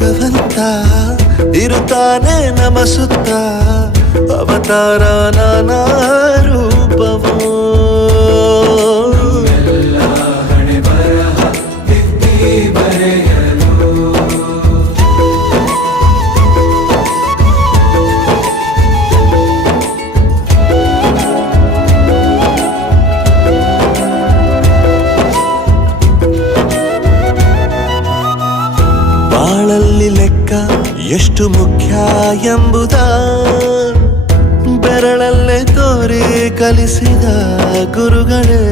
ಭಗವಂತ ಇರುತ್ತಾನೆ ನಮ ಸುತ್ತ ಅವತಾರ ನಾನಾ ರೂಪವೋ ಬಾಳಲ್ಲಿ ಲೆಕ್ಕ ಎಷ್ಟು ಮುಖ್ಯ ಎಂಬುದ ಬೆರಳಲ್ಲೇ ತೋರಿ ಕಲಿಸಿದ ಗುರುಗಳೇ.